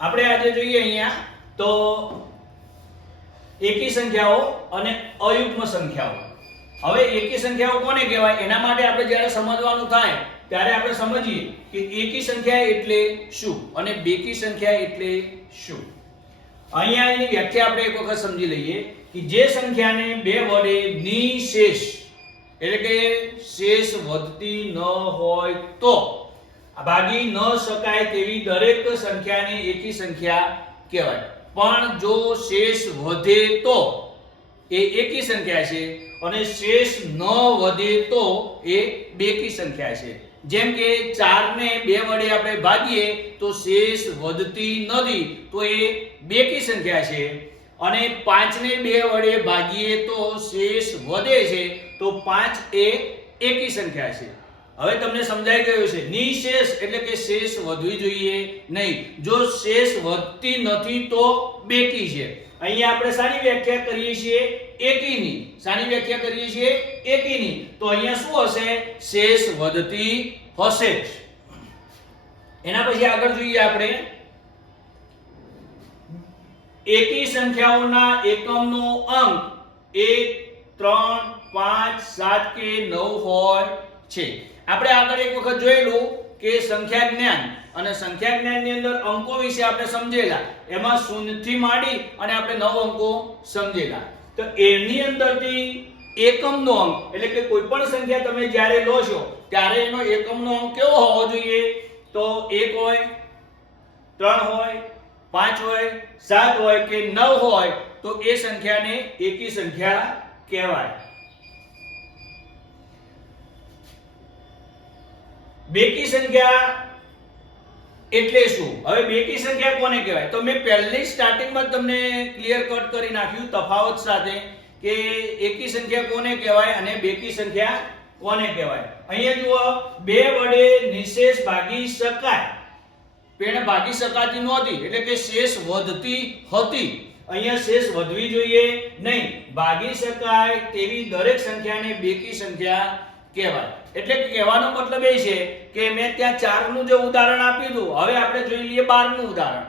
આપણે આજે જોઈએ અહીંયા તો એકી સંખ્યાઓ અને અયુગ્મ સંખ્યાઓ. હવે એકી સંખ્યાઓ કોને કહેવાય એના માટે આપણે જ્યારે સમજવાનું થાય ત્યારે આપણે સમજીએ કે એકી સંખ્યા એટલે શું અને બેકી સંખ્યા એટલે શું. અહીંયા એની વ્યાખ્યા આપણે એક વખત સમજી લઈએ કે જે સંખ્યાને બે વડે નિશેષ એટલે કે શેષ વધતી ન હોય તો ભાગી ન શકાય તેવી દરેક સંખ્યાને એકી સંખ્યા કહેવાય. પણ જો શેષ વધે તો એ એકી સંખ્યા છે અને શેષ ન વધે તો એ બેકી સંખ્યા છે. જેમ કે 4 ને 2 વડે આપણે ભાગીએ તો શેષ વધતી નથી તો એ બેકી સંખ્યા છે અને 5 ને 2 વડે ભાગીએ તો શેષ વધે છે તો 5 એ એકી સંખ્યા છે. હવે તમને સમજાઈ ગયું છે. નિશેષ એટલે કે શેષ વધવી જોઈએ નહીં. જો શેષ વધતી નથી તો બેકી છે. અહીંયા આપણે શાની વ્યાખ્યા કરીએ છીએ? એકીની. શાની વ્યાખ્યા કરીએ છીએ? એકીની. તો અહીંયા શું હશે? શેષ વધતી હશે. એના પછી આગળ જોઈએ આપણે એકી સંખ્યાઓના એકમનો અંક 1 3 5 7 કે 9 હોય છે. આપણે આગળ એક વખત જોયેલું કે સંખ્યા જ્ઞાન અને સંખ્યા જ્ઞાનની અંદર અંકો વિશે આપણે સમજેલા. એમાં 0 થી માંડી અને આપણે 9 અંકો સમજેલા. તો એની અંદરથી એકમનો અંક એટલે કે કોઈ પણ સંખ્યા તમે જ્યારે લો છો ત્યારે એનો એકમનો અંક કેવો હોવો જોઈએ? તો 1 હોય, 3 હોય, 5 હોય, 7 હોય કે 9 હોય તો એ સંખ્યાને એકી સંખ્યા કહેવાય. બેકી સંખ્યા એટલે શું? હવે બેકી સંખ્યા કોને કહેવાય? તો મેં પહેલી સ્ટાર્ટિંગમાં તમને ક્લિયર કટ કરી નાખ્યું તફાવત સાથે કે એકી સંખ્યા કોને કહેવાય અને બેકી સંખ્યા કોને કહેવાય. અહીંયા જુઓ, 2 વડે નિશેષ ભાગી શકાય પણ ભાગી શકાતી નહોતી એટલે કે શેષ વધતી હતી. અહીંયા શેષ વધવી જોઈએ નહીં. ભાગી શકાય તેવી દરેક સંખ્યાને બેકી સંખ્યા કહેવાય. એટલે કહેવાનો મતલબ એ છે કે મેં ત્યાં 4 નું જે ઉદાહરણ આપ્યું હતું, હવે આપણે જોઈ લઈએ 12 નું ઉદાહરણ.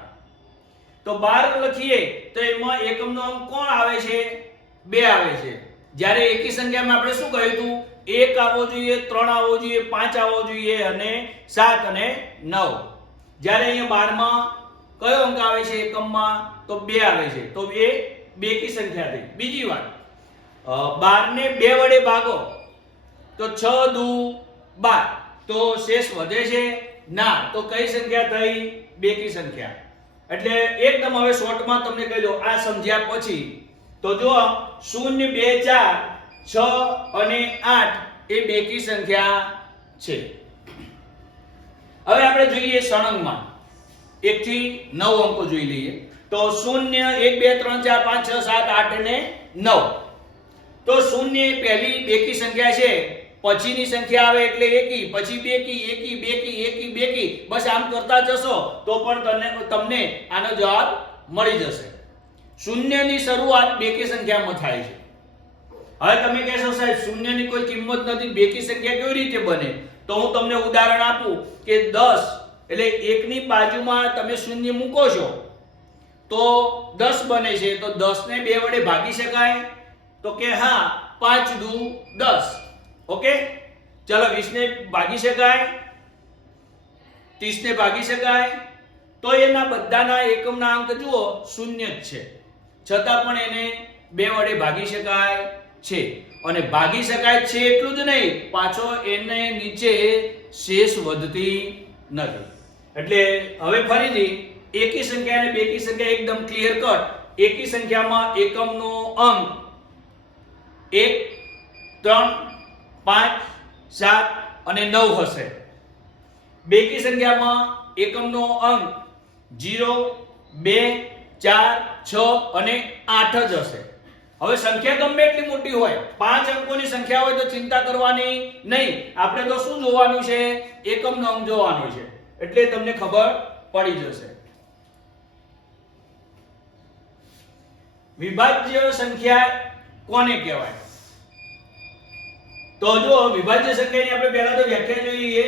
તો 12 લખીએ તો એમાં એકમનો અંક કોણ આવે છે? 2 આવે છે. જ્યારે એકી સંખ્યામાં આપણે શું કહ્યું હતું? 1 આવવો જોઈએ, 3 આવવો જોઈએ, 5 આવવો જોઈએ અને 7 અને 9. જ્યારે અહીંયા 12 માં કયો અંક આવે છે એકમમાં? તો 2 આવે છે. તો એ બેકી સંખ્યા થઈ. બીજી વાત, 12 ને 2 વડે ભાગો તો 6 દુ 12 તો શેષ વધે છે? ના. તો કઈ સંખ્યા થઈ? બેકી સંખ્યા. એટલે એકદમ હવે શોર્ટમાં તમને કહી દો આ સમજ્યા પછી. તો જો 0 2 4 6 અને 8 એ બેકી સંખ્યા છે. હવે આપણે જોઈએ સળંગમાં 1 થી 9 અંકો જોઈ લઈએ. તો 0 1 2 3 4 5 6 7 8 અને 9. તો 0 એ પહેલી બેકી સંખ્યા છે. પછીની સંખ્યા આવે એટલે એકી, પછી બેકી, એકી, બેકી, એકી, બેકી. બસ આમ કરતા જશો તો પણ તમને આનો જવાબ મળી જશે. 0 ની શરૂઆત બેકી સંખ્યામાં થાય છે. હવે તમે કહેશો સાહેબ 0 ની કોઈ કિંમત નથી, બેકી સંખ્યા કેવી રીતે બને? તો હું તમને ઉદાહરણ આપું કે 10 એટલે 1 ની બાજુમાં તમે 0 મૂકો છો તો 10 બને છે. તો 10 ને 2 વડે ભાગી શકાય? તો કે હા, 5 દુ 10. ઓકે, ચલો 20 ને ભાગી શકાય? 30 ને ભાગી શકાય? તો એના બધાના એકમના અંક જુઓ 0 જ છે, છતાં પણ એને 2 વડે ભાગી શકાય છે. અને ભાગી શકાય છે એટલું જ નહીં, પાછો એને નીચે શેષ વધતી નથી. એટલે હવે ફરીથી એકી સંખ્યા અને બેકી સંખ્યા એકદમ ક્લિયર કટ. એકી સંખ્યામાં એકમનો અંક 1 3 5 7 અને 9 હશે. બેકી સંખ્યામાં એકમનો અંક 0 2 4 6 અને 8 જ હશે. હવે સંખ્યા ગમે એટલી મોટી હોય, 5 અંકોની સંખ્યા હોય તો ચિંતા કરવાની નહીં. આપણે તો શું જોવાનું છે? એકમનો અંક જોવાનો છે. એટલે તમને ખબર પડી જશે. વિભાજ્ય સંખ્યા કોને કહેવાય? તો જો વિભાજ્ય સંખ્યાની આપણે પહેલા તો વ્યાખ્યા જોઈએ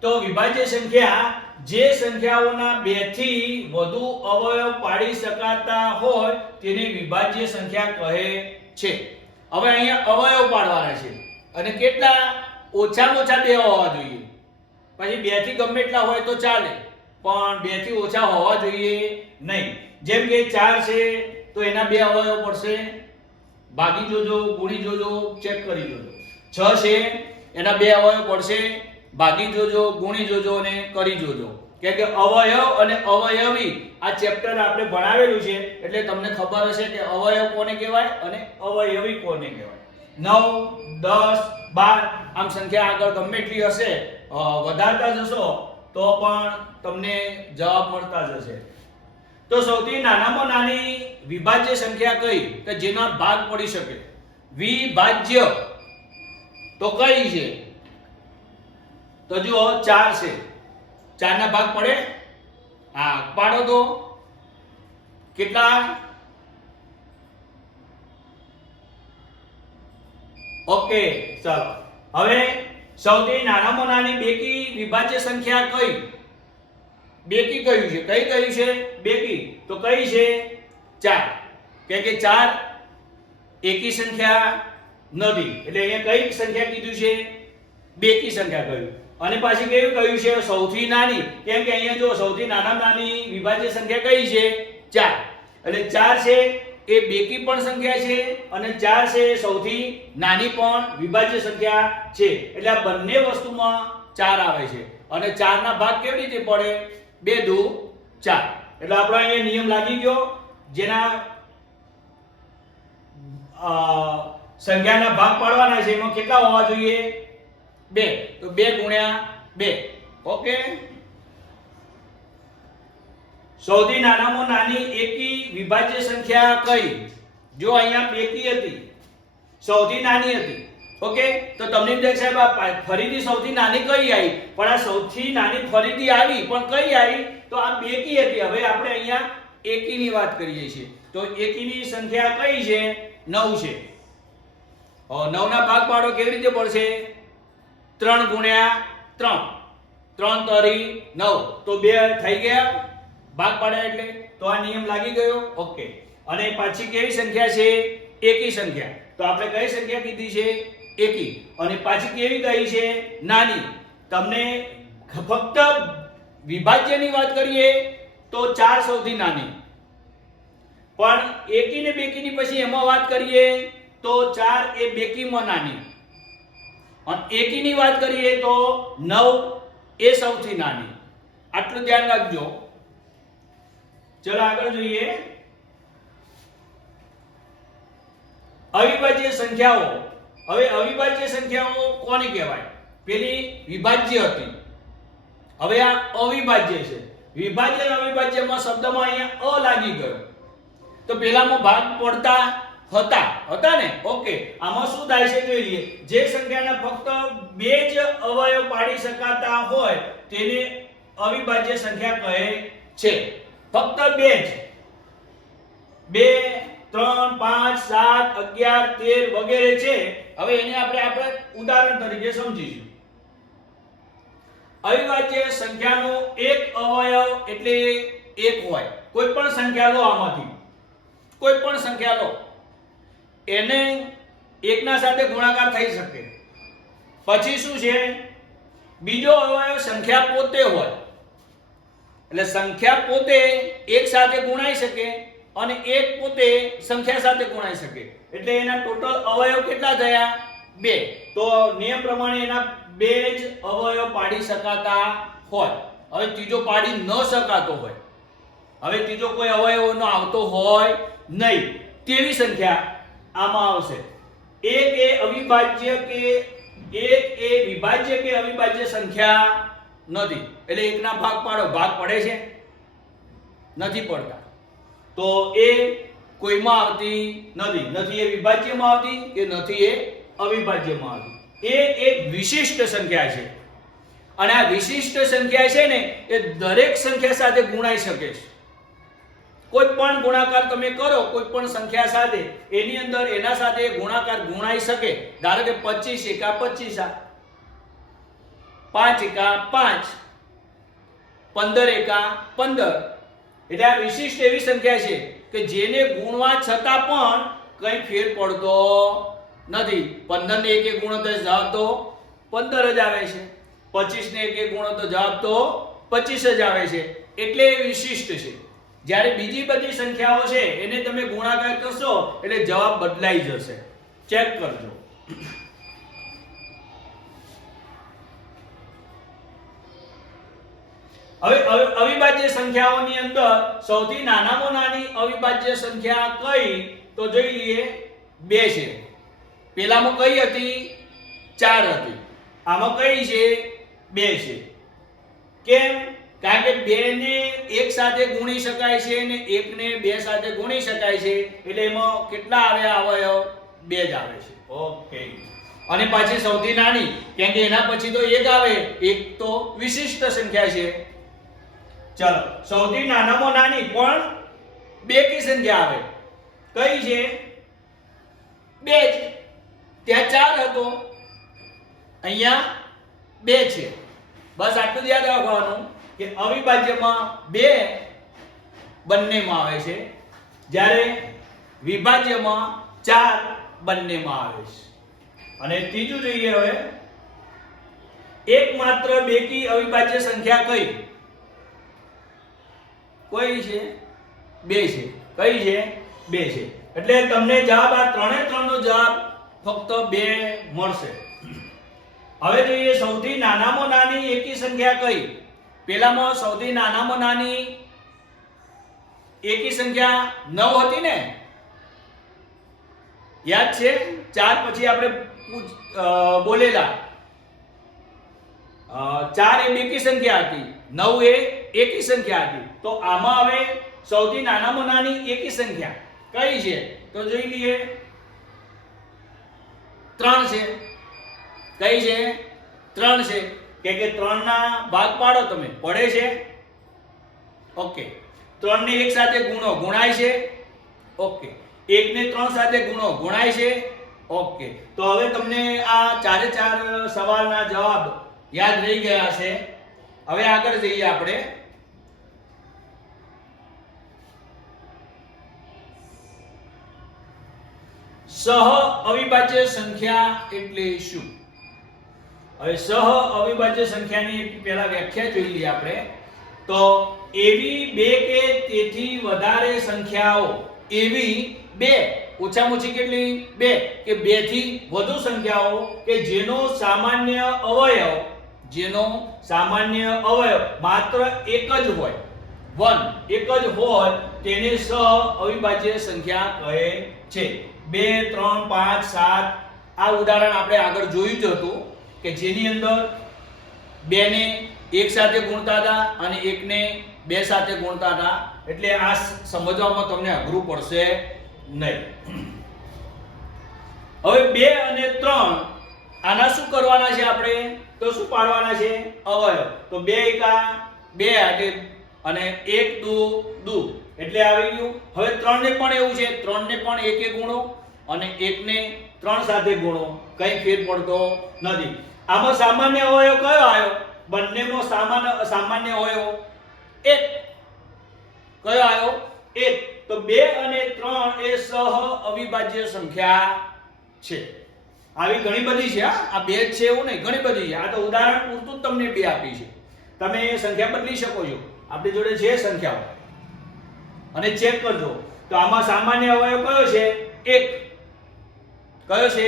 તો વિભાજ્ય સંખ્યા જે સંખ્યાઓના 2 થી વધુ અવયવ પાડી શકાતા હોય તેને વિભાજ્ય સંખ્યા કહે છે. હવે અહીંયા અવયવ પાડવાના છે અને કેટલા? ઓછામાં ઓછા 2 હોવા જોઈએ. પછી 2 થી ગમે એટલા હોય તો ચાલે, પણ 2 થી ઓછા હોવા જોઈએ નહીં. જેમ કે 4 છે તો એના 2 અવયવ પડશે, ભાગી જોજો, ગુણી જોજો, ચેક કરી જોજો. 6 છે એના 2 અવયવ પડશે, ભાગી જોજો, ગુણી જોજો અને કરી જોજો. કે અવયવ અને અવયવી આ ચેપ્ટર આપણે ભણાવેલું છે એટલે તમને ખબર હશે કે અવયવ કોને કહેવાય અને અવયવી કોને કહેવાય. 9, 10, 12 આમ સંખ્યા આગળ ગમે એટલી હશે, વધારતા જશો તો પણ તમને જવાબ મળતા જશે. તો સૌથી નાનામાં નાની વિભાજ્ય સંખ્યા કઈ કે જેના ભાગ પડી શકે? વિભાજ્ય તો કઈ છે? તો જુઓ 4 છે. 4 ના ભાગ પડે? હા, પાડો તો. કેટલા? ઓકે, ચાલો. હવે સૌથી નાનામાં નાની બેકી વિભાજ્ય સંખ્યા કઈ? બેકી કયું છે? કઈ કયું છે? બેકી તો કઈ છે? 4. કે 4 એકી સંખ્યા નથી એટલે અહીંયા કઈ સંખ્યા કીધું છે? બેકી સંખ્યા કહ્યું. અને પાછી કેવું કહ્યું છે? સૌથી નાની. કેમ કે અહીંયા જો સૌથી નાનામાં નાની વિભાજ્ય સંખ્યા કઈ છે? 4. એટલે 4 છે એ બેકી પણ સંખ્યા છે અને 4 છે સૌથી નાની પણ વિભાજ્ય સંખ્યા છે. એટલે આ બંને વસ્તુમાં 4 આવે છે અને 4 ના ભાગ કેવી રીતે પડે? 2 દુ 4. એટલે આપણો અહીંયા નિયમ લાગી ગયો. જેના સંખ્યાના ભાગ પાડવાના છે એમાં કેટલા હોવા જોઈએ? 2. તો 2 ગુણ્યા 2. ઓકે. સૌથી નાનામાં નાની એકી વિભાજ્ય સંખ્યા કઈ? જો અહીંયા બેકી હતી, સૌથી નાની હતી. ઓકે, તો તમને એમ થાય સાહેબ ફરીથી સૌથી નાની કઈ આવી? પણ આ સૌથી નાની ફરીથી આવી પણ કઈ આવી? તો આ બેકી હતી. હવે આપણે અહીંયા એકીની વાત કરીએ છીએ. તો એકીની સંખ્યા કઈ છે? 9 છે. 9 ના ભાગ પાડો કેવી રીતે પડશે? 3 ગુણ્યા 3. 3 તરી 9 તો 2 થઈ ગયા ભાગ પાડ્યા એટલે. તો આ નિયમ લાગી ગયો. ઓકે. અને પાછી કેવી સંખ્યા છે? એકી સંખ્યા. તો આપણે કઈ સંખ્યા કીધી છે? એકી. અને પાછી કેવી કહી છે? નાની. તમને ફક્ત વિભાજ્યની વાત કરીએ તો 4 સૌથી નાની, પણ એકી ને બેકી ની પછી એમાં વાત કરીએ તો 4 એ બેકીમાં નાની, અને એકી ની વાત કરીએ તો 9 એ સૌથી નાની. આટલું ધ્યાન રાખજો. ચલો આગળ જોઈએ. અવિભાજ્ય સંખ્યાઓ. હવે અવિભાજ્ય સંખ્યાઓ કોને કહેવાય? પેલી વિભાજ્ય હતી, હવે આ અવિભાજ્ય છે. વિભાજ્ય અને અવિભાજ્યમાં શબ્દમાં અહીંયા અ લાગી ગયો. તો પેલામાં ભાગ પડતા હતા ને? ઓકે. આમાં શું થાય છે જોઈએ. જે સંખ્યાના ફક્ત 2 જ અવયવ પાડી શકાતા હોય તેને અવિભાજ્ય સંખ્યા કહે છે. ફક્ત 2 જ. 2, 3, 5, 7, 11, 13 વગેરે છે. હવે એને આપણે ઉદાહરણ તરીકે સમજીશું. અવિભાજ્ય સંખ્યાનો એક અવયવ એટલે 1 હોય. કોઈ પણ સંખ્યા લો, આમાંથી કોઈ પણ સંખ્યા લો, એને 1 ના સાથે ગુણાકાર થઈ શકે. પછી શું છે? બીજો અવયવ સંખ્યા પોતે હોય. એટલે સંખ્યા પોતે 1 સાથે ગુણાઈ શકે અને 1 પોતે સંખ્યા સાથે ગુણાઈ શકે. એટલે એના ટોટલ અવયવ કેટલા થયા? 2. તો નિયમ પ્રમાણે એના 2 જ અવયવ પાડી શકાતા હોય. હવે ત્રીજો પાડી ન શકાતો હોય, હવે ત્રીજો કોઈ અવયવ નો આવતો હોય નહીં તેવી સંખ્યા આમાં આવશે. 1 એ અવિભાજ્ય કે 1 એ વિભાજ્ય કે અવિભાજ્ય સંખ્યા નથી. એટલે 1 ના ભાગ પાડો, ભાગ પડે છે? નથી પડતા. તો એ કોઈમાં આવતી નથી. નથી એ વિભાજ્યમાં આવતી કે નથી એ અવિભાજ્યમાં આવતી. એ એક વિશિષ્ટ સંખ્યા છે અને આ વિશિષ્ટ સંખ્યા છે ને એ દરેક સંખ્યા સાથે ગુણાઈ શકે છે. કોઈ પણ ગુણાકાર તમે કરો કોઈ પણ સંખ્યા સાથે, એની અંદર એના સાથે ગુણાકાર ગુણાઈ શકે. ધારો કે 25 એકા 25, 5 એકા 5, 15 એકા 15. એટલે આ વિશિષ્ટ એવી સંખ્યા છે કે જેને ગુણવા છતાં પણ કઈ ફેર પડતો નથી. 15 ને 1 ગુણો તો જવાબ તો 15 જ આવે છે. 25 ને 1 ગુણો તો જવાબ તો 25 જ આવે છે. એટલે એ વિશિષ્ટ છે. જ્યારે બીજી બધી સંખ્યાઓ છે એને તમે ગુણાકાર કરશો એટલે જવાબ બદલાઈ જશે. ચેક કરજો. હવે અવિભાજ્ય સંખ્યાઓની અંદર સૌથી નાનામાં નાની અવિભાજ્ય સંખ્યા કઈ તો જોઈ લઈએ. 2 છે. પેલામાં કઈ હતી? 4 હતી. આમાં કઈ છે? 2 છે. કેમ? કારણ કે 2 ને 1 સાથે ગુણી શકાય છે અને 1 ને 2 સાથે ગુણી શકાય છે. એટલે એમાં કેટલા આવ્યા અવયવ? 2 જ આવે છે. ઓકે. અને પાછી સૌથી નાની, કેમ કે એના પછી તો 1 આવે. 1 તો વિશિષ્ટ સંખ્યા છે. ચાલો, સૌથી નાનામાં નાની પણ 2 કી સંખ્યા આવે. કઈ છે? 2 જ. ત્યાં 4 હતો, અહીંયા 2 છે. બસ આટલું જ યાદ રાખવાનું કે અવિભાજ્યમાં 2 બંનેમાં આવે છે, જ્યારે વિભાજ્યમાં 4 બંનેમાં આવે છે. અને ત્રીજું જોઈએ હવે, એકમાત્ર બેકી અવિભાજ્ય સંખ્યા કઈ? કોઈ છે? 2 છે. કઈ છે? 2 છે. એટલે તમને જવાબ આ ત્રણે ત્રણનો જવાબ ફક્ત 2 મળશે. હવે જોઈએ સૌથી નાનામાં નાની એકી સંખ્યા કઈ? પેલામાં સૌથી નાનામાં નાની એકી સંખ્યા 9 હતી ને? યાદ છે? 4 પછી આપણે બોલેલા 4 એ બેકી સંખ્યા હતી, 9 એ એકી સંખ્યા હતી. તો આમાં હવે સૌથી નાનામાં નાની એકી સંખ્યા કઈ છે? તો જોઈ લઈએ. 3 છે. કઈ છે? 3 છે. કે 3 ના ભાગ પાડો તમે, પડે છે? ઓકે. 3 ને 1 સાથે ગુણો, ગુણાય છે? ઓકે. 1 ને 3 સાથે ગુણો, ગુણાય છે? ઓકે. તો હવે તમને આ ચારે ચાર સવાલના જવાબ યાદ રહી ગયા છે. હવે આગળ જઈએ આપણે. સહ અવિભાજ્ય સંખ્યા એટલે શું? હવે સહ અવિભાજ્ય સંખ્યાની પહેલા વ્યાખ્યા જોઈ લઈએ આપણે. તો એવી 2 કે તેથી વધારે સંખ્યાઓ, એવી 2, ઓછામાં ઓછી કેટલી? 2 કે 2 થી વધુ સંખ્યાઓ કે જેનો સામાન્ય અવયવ માત્ર એક જ હોય, 1 એક જ હોય, તેને સહ અવિભાજ્ય સંખ્યા કહે છે. 2, 3, 5, 7 આ ઉદાહરણ આપણે આગળ જોયું જ હતું કે જેની અંદર 2 ને 1 સાથે ગુણતા હતા અને 1 ને 2 સાથે ગુણતા હતા. એટલે આ સમજવામાં તમને અઘરું પડશે નહીં. હવે 2 અને 3 આના શું કરવાના છે આપણે? તો શું પાડવાના છે? અવયવ. તો 2 એકા 2 અને 1 દુ દુ એટલે આવી ગયું. હવે 3 ને પણ એવું છે, 3 ને પણ 1 ગુણો અને 1 ને 3 સાથે ગુણો, કઈ ફેર પડતો નથી. આમાં સામાન્ય અવયવ કયો આવ્યો? બંનેમાં સામાન્ય અવયવ 1. કયો આવ્યો? 1. તો 2 અને 3 એ સહ અવિભાજ્ય સંખ્યા છે. આવી ઘણી બધી છે. આ 2 જ છે એવું નહીં, ઘણી બધી છે. આ તો ઉદાહરણ પૂરતું જ તમને 2 આપી છે. તમે સંખ્યા બદલી શકો છો. આપણી જોડે છે સંખ્યાઓ અને ચેક કરજો. તો આમાં સામાન્ય અવયવ કયો છે? 1. કયો છે?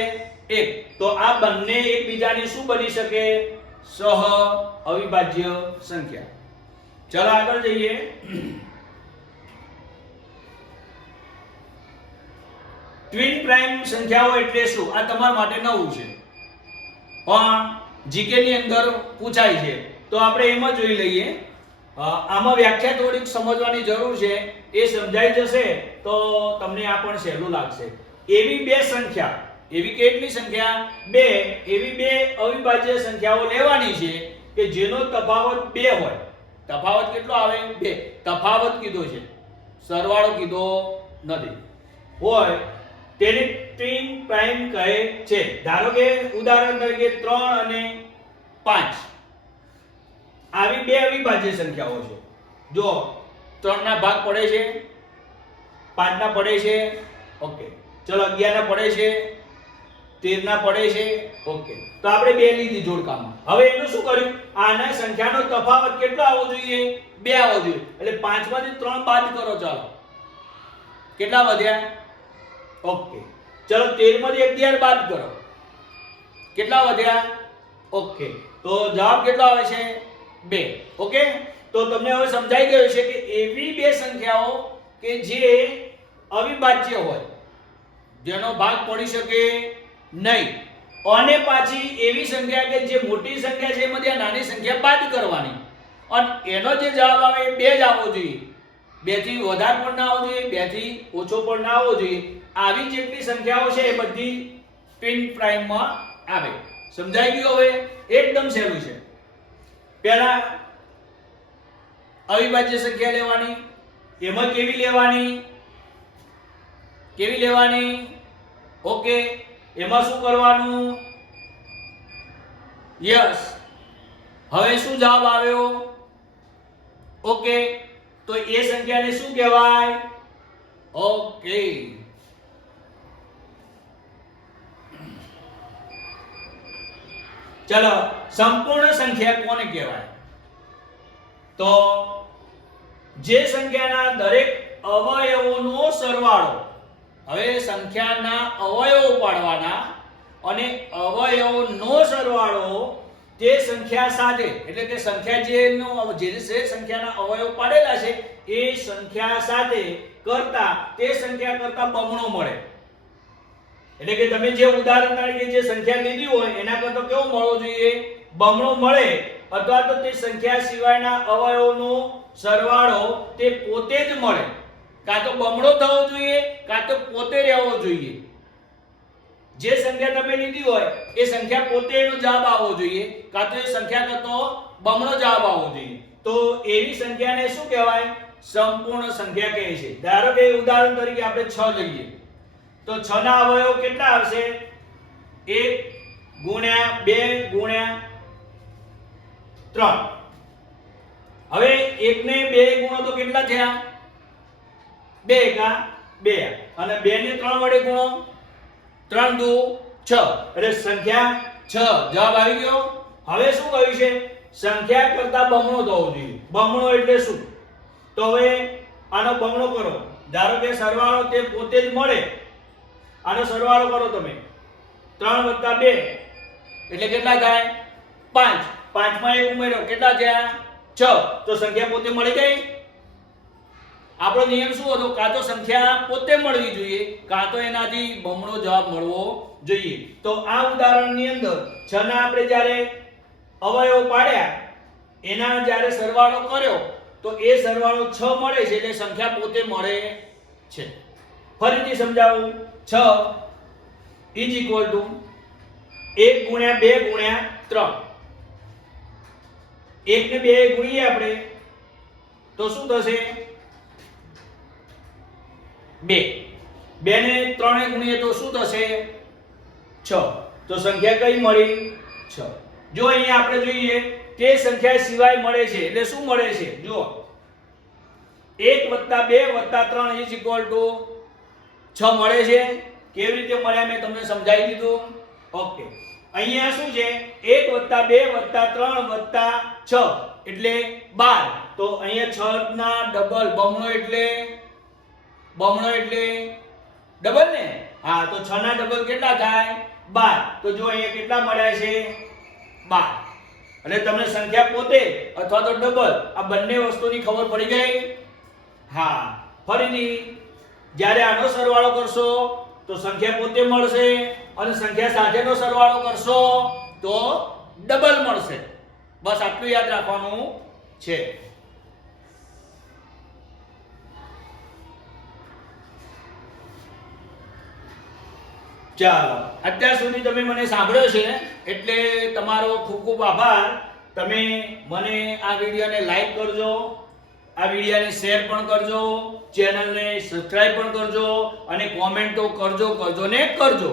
1. તો આ બંને એકબીજાની શું બની શકે? સહ અવિભાજ્ય સંખ્યા. ચલો આગળ જઈએ. ટ્વિન પ્રાઇમ સંખ્યાઓ એટલે શું? આ તમારા માટે નવું છે, પણ જીકે ની અંદર પૂછાય છે, તો આપણે એમાં જોઈ લઈએ. આમાં વ્યાખ્યા થોડીક સમજવાની જરૂર છે. એ સમજાઈ જશે તો તમને આ પણ સહેલું લાગશે. એવી 2 સંખ્યા, એવી કેટલી સંખ્યા? 2. એવી 2 અવિભાજ્ય સંખ્યાઓ લેવાની છે કે જેનો તફાવત 2 હોય. તફાવત કેટલો આવે? 2. તફાવત કીધો છે, સરવાળો કીધો નથી. હોય તેને ટ્વિન પ્રાઇમ કહે છે. ધારો કે ઉદાહરણ તરીકે 3 અને 5. આવી બે અવિભાજ્ય સંખ્યાઓ છે. જો 3 ના ભાગ પડે છે, 5 ના પડે છે, ઓકે. ચલો 11 ના પડે છે, 13 ના પડે છે, ઓકે. તો આપણે બે લીધી જોડકામાં. હવે એનું શું કર્યું? આના સંખ્યાનો તફાવત કેટલો આવવો જોઈએ? 2 આવવો જોઈએ. એટલે 5 માંથી 3 બાદ કરો. ચાલો કેટલા વધ્યા? ઓકે. ચલો 13 માંથી 11 બાદ કરો. કેટલા વધ્યા? ઓકે. તો જવાબ કેટલો આવે છે? 2. ઓકે. તો તમને હવે સમજાઈ ગયું છે કે એવી બે સંખ્યાઓ કે જે અવિભાજ્ય હોય, જેનો ભાગ પડી શકે નહીં, અને પાછી એવી સંખ્યા કે જે મોટી સંખ્યા છે એમાંથી આ નાની સંખ્યા બાદ કરવાની, અને એનો જે જવાબ આવે એ 2 જ આવવો જોઈએ. 2 થી વધારે પણ ના આવવો જોઈએ, 2 થી ઓછો પણ ના આવવો જોઈએ. આવી જેટલી સંખ્યાઓ છે એ બધી ટ્વિન પ્રાઇમમાં આવે. સમજાઈ ગયું? હવે એકદમ સહેલું છે. પહેલા અવિભાજ્ય સંખ્યા લેવાની, એમાં કેવી લેવાની? કેવી લેવાની? ઓકે. એમાં શું કરવાનું? યસ. હવે શું જવાબ આવ્યો? ઓકે. તો એ સંખ્યાને શું કહેવાય? ઓકે. ચલો, સંપૂર્ણ સંખ્યા કોને કહેવાય? તો જે સંખ્યાના દરેક અવયવોનો સરવાળો. હવે સંખ્યાના અવયવો પાડવાના, અને અવયવોનો સરવાળો તે સંખ્યા સાથે, એટલે કે સંખ્યા જે સંખ્યાના અવયવ પાડેલા છે એ સંખ્યા સાથે કરતા તે સંખ્યા કરતા બમણો મળે. એટલે કે તમે જે ઉદાહરણ તરીકે જે સંખ્યા લીધી હોય એના કરતા કેવો મળવો જોઈએ? બમણો મળે. અથવા તો તે સંખ્યા સિવાયના અવયવોનો સરવાળો તે પોતે જ મળે. કાં તો બમણો થવો જોઈએ, કાં તો પોતે રહેવો જોઈએ. જે સંખ્યા તમે લીધી હોય એ સંખ્યા પોતે એનો જવાબ આવવો જોઈએ, કાં તો એ સંખ્યા કરતો બમણો જવાબ આવવો જોઈએ. તો એવી સંખ્યાને શું કહેવાય? સંપૂર્ણ સંખ્યા કહે છે. ધારો કે ઉદાહરણ તરીકે આપણે 6 લઈએ, તો 6 ના અવયવ કેટલા આવશે? 1 ગુણ્યા 2 ગુણ્યા 3. હવે 1 ને 2 ગુણો તો કેટલા થયા? 2 એકા 2, અને 2 ને 3 વડે ગુણો, 3 દુ 6, એટલે સંખ્યા 6. જવાબ આવી ગયો. હવે શું કહ્યું છે? સંખ્યા કરતા બમણો થવો જોઈએ. બમણો એટલે શું? તો હવે આનો બમણો કરો. ધારો કે સરવાળો તે પોતે જ મળે. આનો સરવાળો કરો તમે. 3 + 2 એટલે કેટલા થાય? 5. 5 માં 1 ઉમેર્યો, કેટલા થયા? 6. તો સંખ્યા પોતે મળી ગઈ. આપણો નિયમ શું હતો? કાં તો સંખ્યા પોતે મળવી જોઈએ, કાં તો એનાથી બમણો જવાબ મળવો જોઈએ. તો આ ઉદાહરણની અંદર 6 ના આપણે જ્યારે અવયવ પાડ્યા, એના જ્યારે સરવાળો કર્યો તો એ સરવાળો 6 મળે છે, એટલે સંખ્યા પોતે મળે છે. ફરીથી સમજાવું. 6 = 1 × 2 × 3. 1 ને 2 ગુણીએ આપણે તો શું થશે? 2. 2 ને 3 ગુણીએ તો શું થશે? 6. તો સંખ્યા કઈ મળી? 6. જો અહીંયા આપણે જોઈએ તે સંખ્યા સિવાય મળે છે, એટલે શું મળે છે? જુઓ, 1 + 2 + 3 = 6 મળે છે. કેવી રીતે મળ્યા મેં તમને સમજાવી દીધું. ઓકે. અહીંયા શું છે? 1 + 2 + 3 + 6 એટલે 12. તો અહીંયા 6 ના ડબલ, બમણો એટલે ડબલ ને? હા, તો 6 ના ડબલ કેટલા થાય? 12. તો જો અહીંયા કેટલા મળ્યા છે? 12. એટલે તમને સંખ્યા પોતે અથવા તો ડબલ આ બંને વસ્તુની ખબર પડી ગઈ. હા, ફરીથી જ્યારે આનો સરવાળો કરશો તો સંખ્યા પોતે મળશે, અને સંખ્યા સાથેનો સરવાળો કરશો તો ડબલ મળશે. બસ આટલું યાદ રાખવાનું છે. ચાલો, અત્યાર સુધી તમે મને સાંભળ્યો છે એટલે તમારો ખૂબ ખૂબ આભાર. તમે મને આ વિડીયોને લાઈક કરજો, આ વિડીયોને શેર પણ કરજો, ચેનલને સબસ્ક્રાઇબ પણ કરજો, અને કોમેન્ટો કરજો ને કરજો.